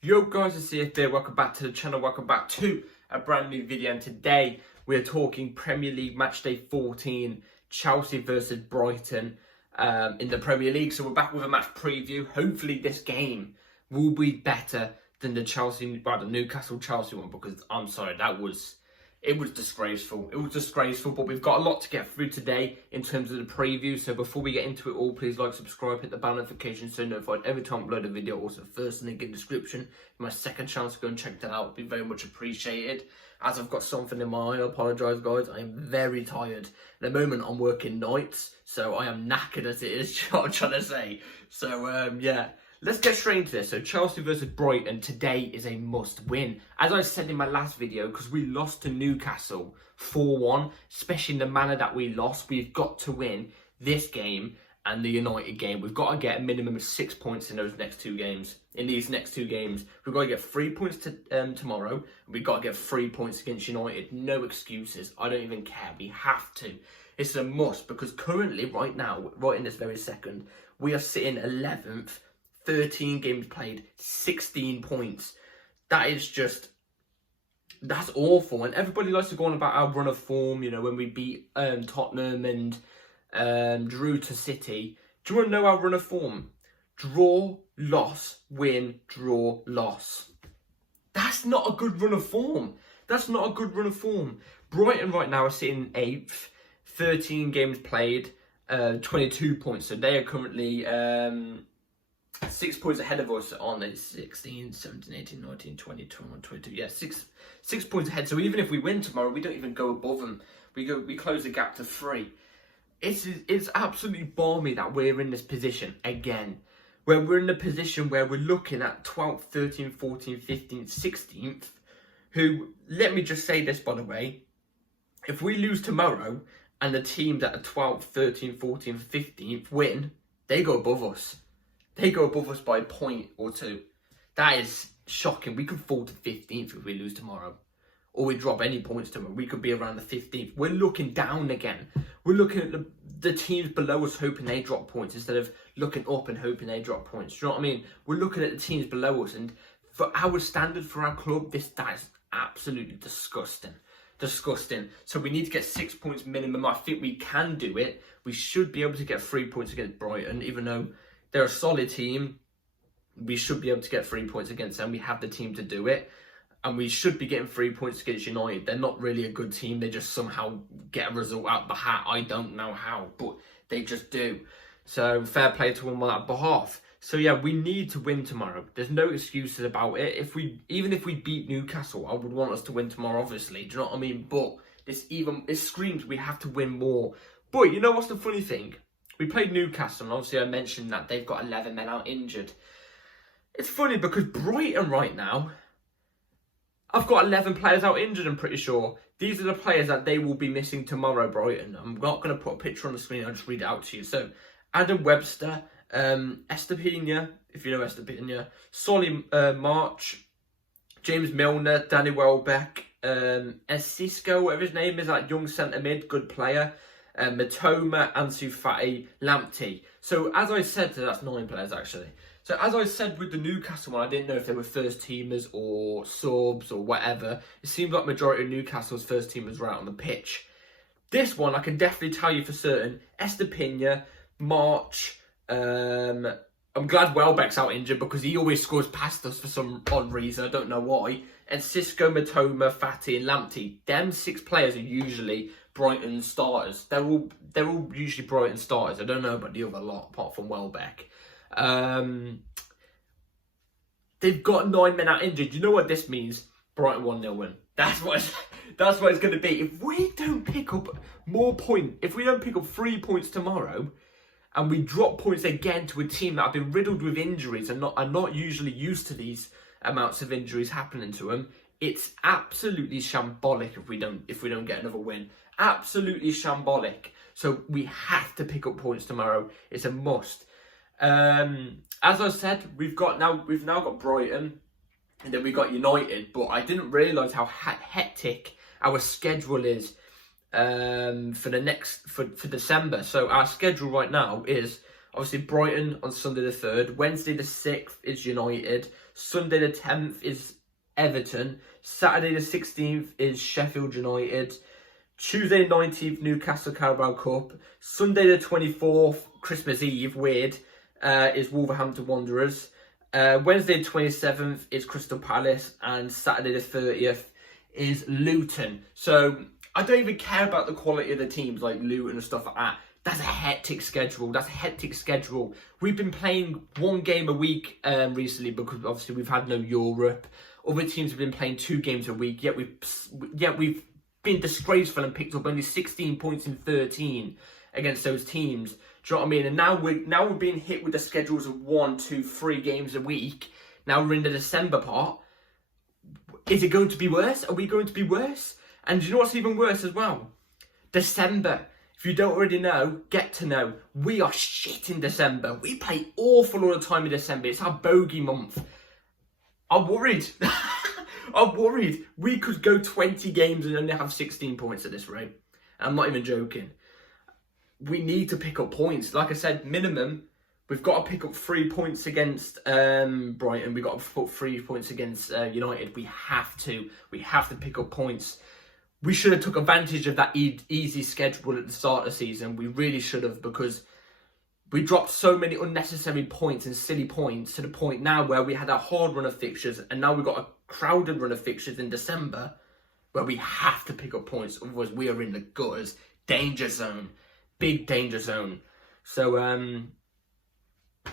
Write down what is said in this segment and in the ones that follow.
Yo guys, it's CFD. Welcome back to the channel. Welcome back to a brand new video. And today we're talking Premier League match day 14, Chelsea versus Brighton in the Premier League. So we're back with a match preview. Hopefully this game will be better than the Newcastle Chelsea one, because I'm sorry, it was disgraceful. It was disgraceful, but we've got a lot to get through today in terms of the preview. So before we get into it all, please like, subscribe, hit the bell notification so you're notified every time I upload a video. Also, first link in the description. My second chance to go and check that out would be very much appreciated. As I've got something in my eye, I apologise guys. I am very tired. At the moment, I'm working nights, so I am knackered as it is, what I'm trying to say. So, yeah. Let's get straight into this. So Chelsea versus Brighton today is a must win. As I said in my last video, because we lost to Newcastle 4-1, especially in the manner that we lost, we've got to win this game and the United game. We've got to get a minimum of 6 points in those next two games. In these next two games, we've got to get 3 points tomorrow. We've got to get 3 points against United. No excuses. I don't even care. We have to. It's a must, because currently, right now, right in this very second, we are sitting 11th. 13 games played, 16 points. That's awful. And everybody likes to go on about our run of form, you know, when we beat Tottenham and drew to City. Do you want to know our run of form? Draw, loss, win, draw, loss. That's not a good run of form. That's not a good run of form. Brighton right now are sitting 8th, 13 games played, 22 points. So they are currently 6 points ahead of us on 16, 17, 18, 19, 20, 21, 22. Yeah, six points ahead. So even if we win tomorrow, we don't even go above them. We close the gap to 3. It's absolutely balmy that we're in this position again. Where we're in the position where we're looking at 12th, 13th, 14th, 15th, 16th. Who, let me just say this by the way, if we lose tomorrow and the teams that are 12th, 13th, 14th, 15th win, they go above us. They go above us by a point or two. That is shocking. We could fall to 15th if we lose tomorrow. Or we drop any points tomorrow. We could be around the 15th. We're looking down again. We're looking at the teams below us hoping they drop points instead of looking up and hoping they drop points. Do you know what I mean? We're looking at the teams below us. And for our standard, for our club, that is absolutely disgusting. Disgusting. So we need to get 6 points minimum. I think we can do it. We should be able to get 3 points against Brighton, even though they're a solid team. We should be able to get 3 points against them. We have the team to do it. And we should be getting 3 points against United. They're not really a good team. They just somehow get a result out of the hat. I don't know how, but they just do. So fair play to them on that behalf. So yeah, we need to win tomorrow. There's no excuses about it. Even if we beat Newcastle, I would want us to win tomorrow, obviously. Do you know what I mean? But it screams we have to win more. But you know what's the funny thing? We played Newcastle, and obviously I mentioned that they've got 11 men out injured. It's funny because Brighton right now, I've got 11 players out injured, I'm pretty sure. These are the players that they will be missing tomorrow, Brighton. I'm not going to put a picture on the screen, I'll just read it out to you. So, Adam Webster, Estepina, if you know Estepina, Solly March, James Milner, Danny Welbeck, Escisco, whatever his name is, that young centre mid, good player. Matoma, Ansu Fati, Lamptey. So as I said, that's 9 players actually. So as I said with the Newcastle one, I didn't know if they were first teamers or subs or whatever. It seems like majority of Newcastle's first teamers were out on the pitch. This one, I can definitely tell you for certain. Estepina, March. I'm glad Welbeck's out injured because he always scores past us for some odd reason. I don't know why. And Cisco, Matoma, Fati, and Lamptey. Them 6 players are usually Brighton starters. They're all usually Brighton starters. I don't know about the other lot apart from Welbeck. They've got 9 men out injured. You know what this means? Brighton 1-0 win. That's what it's going to be. If we don't pick up more points, if we don't pick up 3 points tomorrow, and we drop points again to a team that have been riddled with injuries and are not usually used to these amounts of injuries happening to them, it's absolutely shambolic if we don't get another win. Absolutely shambolic. So we have to pick up points tomorrow. It's a must. As I said, we've now got Brighton, and then we got United. But I didn't realise how hectic our schedule is for December. So our schedule right now is Obviously, Brighton on Sunday the 3rd. Wednesday the 6th is United. Sunday the 10th is Everton. Saturday the 16th is Sheffield United. Tuesday the 19th, Newcastle Carabao Cup. Sunday the 24th, Christmas Eve, weird, is Wolverhampton Wanderers. Wednesday the 27th is Crystal Palace. And Saturday the 30th is Luton. So I don't even care about the quality of the teams like Luton and stuff like that. That's a hectic schedule. We've been playing one game a week recently because obviously we've had no Europe. Other teams have been playing 2 games a week. Yet we've been disgraceful and picked up only 16 points in 13 against those teams. Do you know what I mean? And now we're being hit with the schedules of 1, 2, 3 games a week. Now we're in the December part. Is it going to be worse? Are we going to be worse? And do you know what's even worse as well? December. If you don't already know, get to know. We are shit in December. We play awful all the time in December. It's our bogey month. I'm worried. I'm worried. We could go 20 games and only have 16 points at this rate. I'm not even joking. We need to pick up points. Like I said, minimum, we've got to pick up 3 points against Brighton. We've got to put 3 points against United. We have to. We have to pick up points. We should have took advantage of that easy schedule at the start of the season. We really should have, because we dropped so many unnecessary points and silly points to the point now where we had a hard run of fixtures and now we've got a crowded run of fixtures in December where we have to pick up points. Otherwise, we are in the gutters. Danger zone. Big danger zone. So,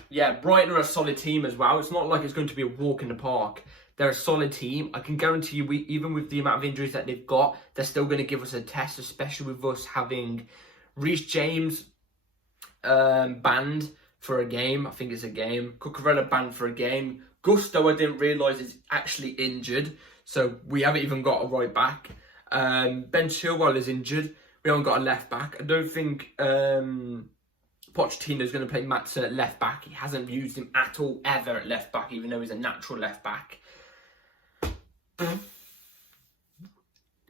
yeah, Brighton are a solid team as well. It's not like it's going to be a walk in the park. They're a solid team. I can guarantee you, even with the amount of injuries that they've got, they're still going to give us a test, especially with us having Reece James banned for a game. I think it's a game. Cucurella banned for a game. Gusto, I didn't realise, is actually injured. So we haven't even got a right back. Ben Chilwell is injured. We haven't got a left back. I don't think Pochettino is going to play Maatsen at left back. He hasn't used him at all, ever, at left back, even though he's a natural left back.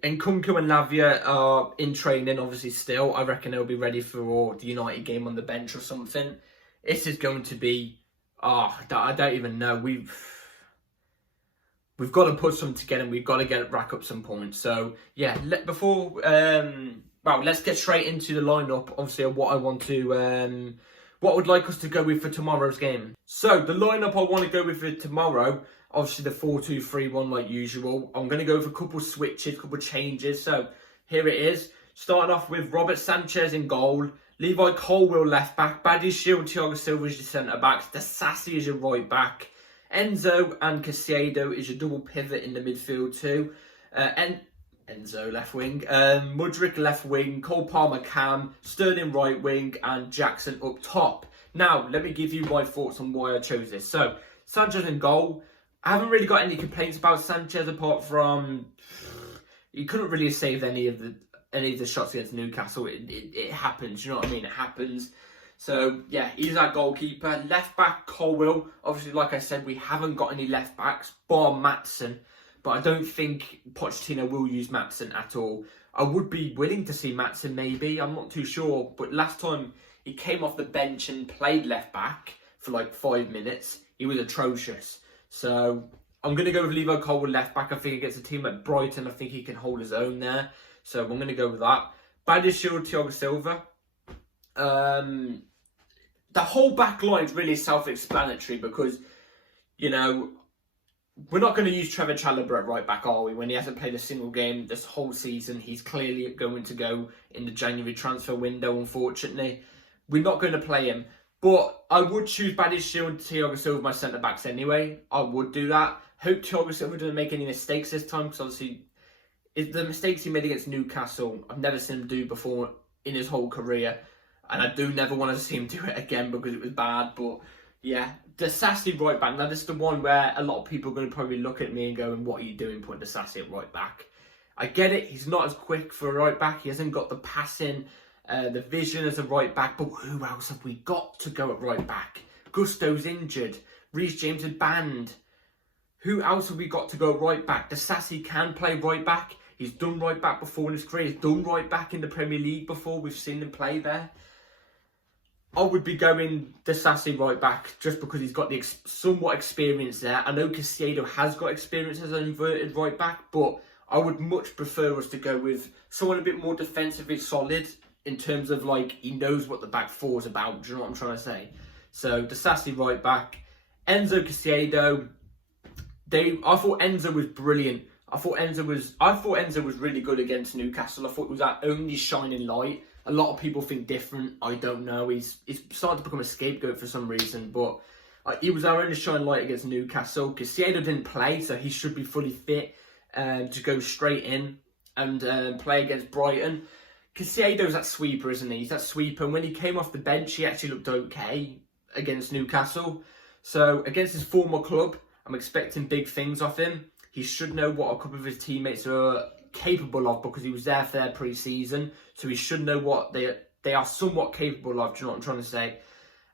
And Nkunku and Lavia are in training, obviously, still. I reckon they'll be ready for the United game on the bench or something. This is going to be... I don't even know. We've got to put some together. We've got to rack up some points. So, yeah, let's get straight into the lineup, obviously, of what I want to... what I would like us to go with for tomorrow's game. So, the lineup I want to go with for tomorrow... Obviously, the 4-2-3-1 like usual. I'm going to go for a couple switches, couple changes. So, here it is. Starting off with Robert Sanchez in goal. Levi Colwill left back. Badiashile, Thiago Silva is your centre backs. Disasi is your right back. Enzo and Caicedo is your double pivot in the midfield too. Enzo left wing. Mudryk left wing. Cole Palmer cam. Sterling right wing. And Jackson up top. Now, let me give you my thoughts on why I chose this. So, Sanchez in goal. I haven't really got any complaints about Sanchez apart from he couldn't really save any of the shots against Newcastle. It happens, you know what I mean? It happens. So yeah, he's our goalkeeper. Left back Colwill. Obviously, like I said, we haven't got any left backs bar Maatsen, but I don't think Pochettino will use Maatsen at all. I would be willing to see Maatsen maybe. I'm not too sure, but last time he came off the bench and played left back for like 5 minutes, he was atrocious. So, I'm going to go with Levi Colwill left back. I think against a team like Brighton, I think he can hold his own there. So, I'm going to go with that. Badiashile, Thiago Silva. The whole back line is really self-explanatory because, you know, we're not going to use Trevor Chalobah at right back, are we? When he hasn't played a single game this whole season, he's clearly going to go in the January transfer window, unfortunately. We're not going to play him. But I would choose Badiashile and Thiago Silva my centre-backs anyway. I would do that. Hope Thiago Silva doesn't make any mistakes this time, because obviously the mistakes he made against Newcastle, I've never seen him do before in his whole career. And I do never want to see him do it again because it was bad. But yeah, Disasi right back. Now this is the one where a lot of people are going to probably look at me and go, what are you doing putting Disasi at right back? I get it. He's not as quick for a right back. He hasn't got the passing... the vision as a right back, but who else have we got to go at right back? Gusto's injured. Reece James is banned. Who else have we got to go right back? Disasi can play right back. He's done right back before in his career. He's done right back in the Premier League before. We've seen him play there. I would be going Disasi right back just because he's got the somewhat experience there. I know Caicedo has got experience as an inverted right back, but I would much prefer us to go with someone a bit more defensively solid in terms of like he knows what the back four is about. Do you know what I'm trying to say? So Disasi right back, Enzo Caicedo. I thought Enzo was brilliant. I thought Enzo was really good against Newcastle. I thought it was that only shining light. A lot of people think different. I don't know. He's started to become a scapegoat for some reason, but he was our only shining light against Newcastle. Caicedo didn't play, so he should be fully fit to go straight in and play against Brighton. Caicedo's that sweeper, isn't he? He's that sweeper. And when he came off the bench, he actually looked okay against Newcastle. So against his former club, I'm expecting big things off him. He should know what a couple of his teammates are capable of because he was there for their pre-season. So he should know what they are somewhat capable of. Do you know what I'm trying to say?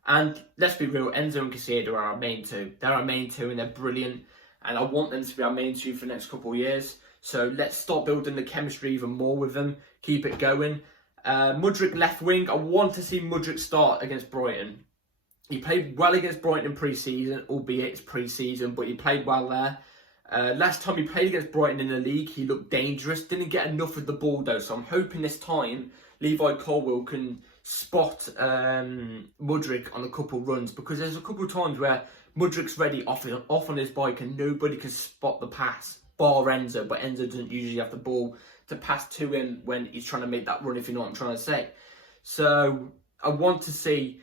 And let's be real, Enzo and Caicedo are our main two. They're our main two and they're brilliant. And I want them to be our main two for the next couple of years. So let's start building the chemistry even more with them. Keep it going. Mudryk left wing. I want to see Mudryk start against Brighton. He played well against Brighton in pre-season, albeit it's pre-season, but he played well there. Last time he played against Brighton in the league, he looked dangerous. Didn't get enough of the ball though, so I'm hoping this time Levi Colwill can spot Mudryk on a couple runs, because there's a couple of times where Mudryk's ready off on his bike and nobody can spot the pass, bar Enzo, but Enzo doesn't usually have the ball to pass to him when he's trying to make that run, if you know what I'm trying to say. So I want to see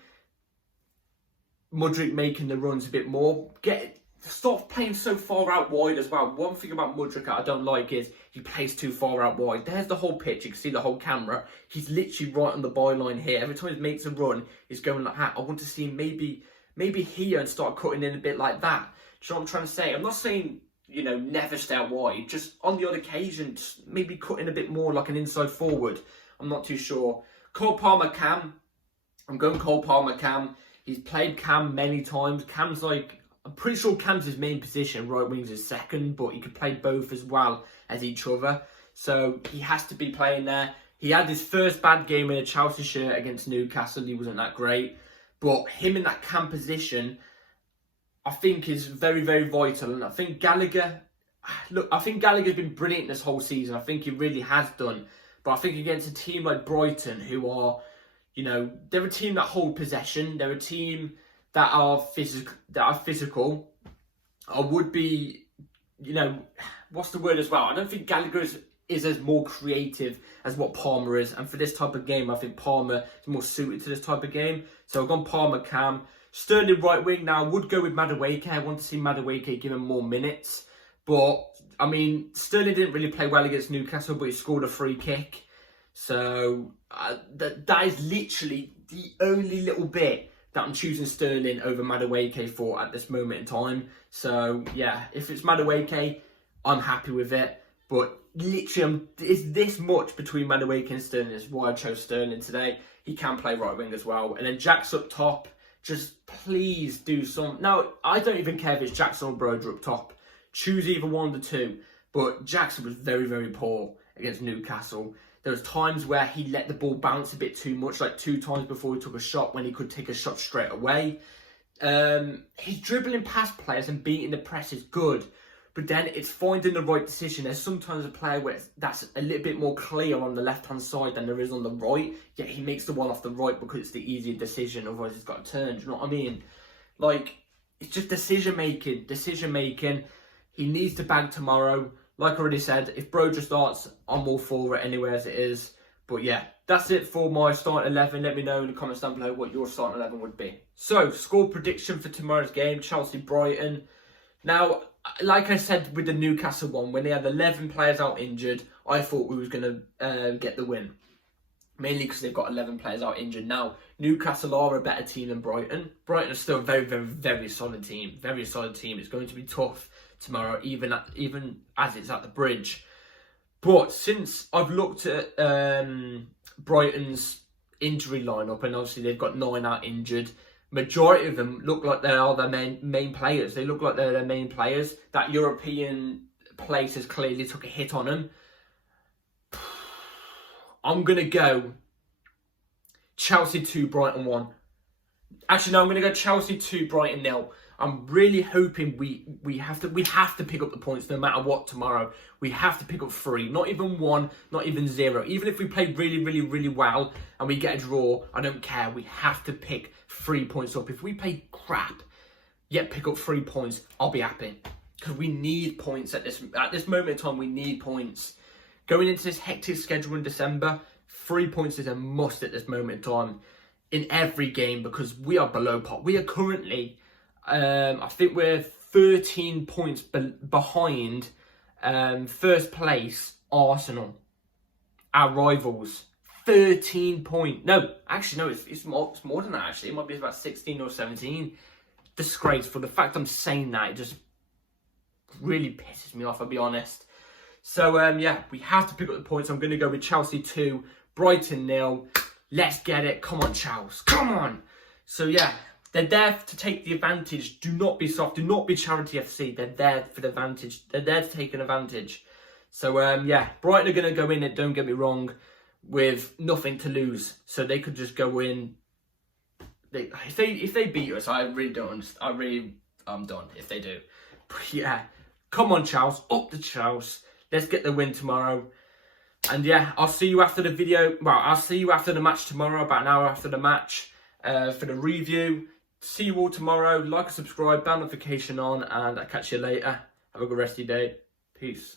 Mudryk making the runs a bit more. Stop playing so far out wide as well. One thing about Mudryk I don't like is he plays too far out wide. There's the whole pitch. You can see the whole camera. He's literally right on the byline here. Every time he makes a run, he's going like that. I want to see him maybe here and start cutting in a bit like that. Do you know what I'm trying to say? I'm not saying, you know, never stay out wide. Just on the odd occasion, just maybe cutting a bit more like an inside forward. I'm not too sure. Cole Palmer Cam. I'm going Cole Palmer Cam. He's played Cam many times. Cam's like, I'm pretty sure Cam's his main position. Right wing's his second, but he could play both as well as each other. So he has to be playing there. He had his first bad game in a Chelsea shirt against Newcastle. He wasn't that great. But him in that Cam position, I think is very, very vital. And I think Gallagher's been brilliant this whole season. I think he really has done. But I think against a team like Brighton, who are, you know, they're a team that hold possession. They're a team that are physical. I would be, you know, what's the word as well? I don't think Gallagher is as more creative as what Palmer is. And for this type of game, I think Palmer is more suited to this type of game. So I've gone Palmer Cam. Sterling right wing. Now I would go with Madueke. I want to see Madueke give him more minutes. But, I mean, Sterling didn't really play well against Newcastle, but he scored a free kick. So that is literally the only little bit that I'm choosing Sterling over Madueke for at this moment in time. So, yeah, if it's Madueke, I'm happy with it. But literally, it's this much between Madueke and Sterling. That's why I chose Sterling today. He can play right wing as well. And then Jack's up top. Just please do some... Now, I don't even care if it's Jackson or Broder up top. Choose either one of the two. But Jackson was very, very poor against Newcastle. There was times where he let the ball bounce a bit too much, like 2 times before he took a shot when he could take a shot straight away. His dribbling past players and beating the press is good, but then it's finding the right decision. There's sometimes a player where that's a little bit more clear on the left-hand side than there is on the right, yet he makes the one off the right because it's the easier decision, otherwise he's got to turn. Do you know what I mean? Like, it's just decision-making. He needs to bag tomorrow. Like I already said, if Broder starts, I'm all for it anyway as it is. But yeah, that's it for my starting 11. Let me know in the comments down below what your starting 11 would be. So, score prediction for tomorrow's game, Chelsea-Brighton. Now, like I said with the Newcastle one, when they had 11 players out injured, I thought we was going to get the win. Mainly because they've got 11 players out injured. Now, Newcastle are a better team than Brighton. Brighton is still a very, very, very solid team. Very solid team. It's going to be tough tomorrow, even as it's at the Bridge. But since I've looked at Brighton's injury lineup, and obviously they've got 9 out injured, majority of them look like they are their main players. They look like they're their main players. That European place has clearly took a hit on them. I'm going to go Chelsea 2, Brighton 1. Actually, no, I'm going to go Chelsea 2, Brighton 0. I'm really hoping we have to pick up the points no matter what tomorrow. We have to pick up 3, not even 1, not even 0. Even if we play really, really, really well and we get a draw, I don't care. We have to pick 3 points up. If we play crap, yet pick up 3 points, I'll be happy. Because we need points at this moment in time. We need points. Going into this hectic schedule in December, 3 points is a must at this moment in time in every game because we are below par. We are currently, I think we're 13 points behind first place Arsenal, our rivals. 13 points. No, actually, no, it's more than that, actually. It might be about 16 or 17. Disgraceful. The fact I'm saying that, it just really pisses me off, I'll be honest. So, yeah, we have to pick up the points. I'm going to go with Chelsea 2, Brighton 0. Let's get it. Come on, Charles. Come on. So, yeah, they're there to take the advantage. Do not be soft. Do not be Charity FC. They're there for the advantage. They're there to take an advantage. So, yeah, Brighton are going to go in, don't get me wrong, with nothing to lose. So they could just go in. If they beat us, I really don't understand. I'm done if they do. But, yeah, come on, Charles. Up the Charles. Let's get the win tomorrow. And yeah, I'll see you after the video. Well, I'll see you after the match tomorrow, about an hour after the match, for the review. See you all tomorrow. Like and subscribe, bell notification on, and I'll catch you later. Have a good rest of your day. Peace.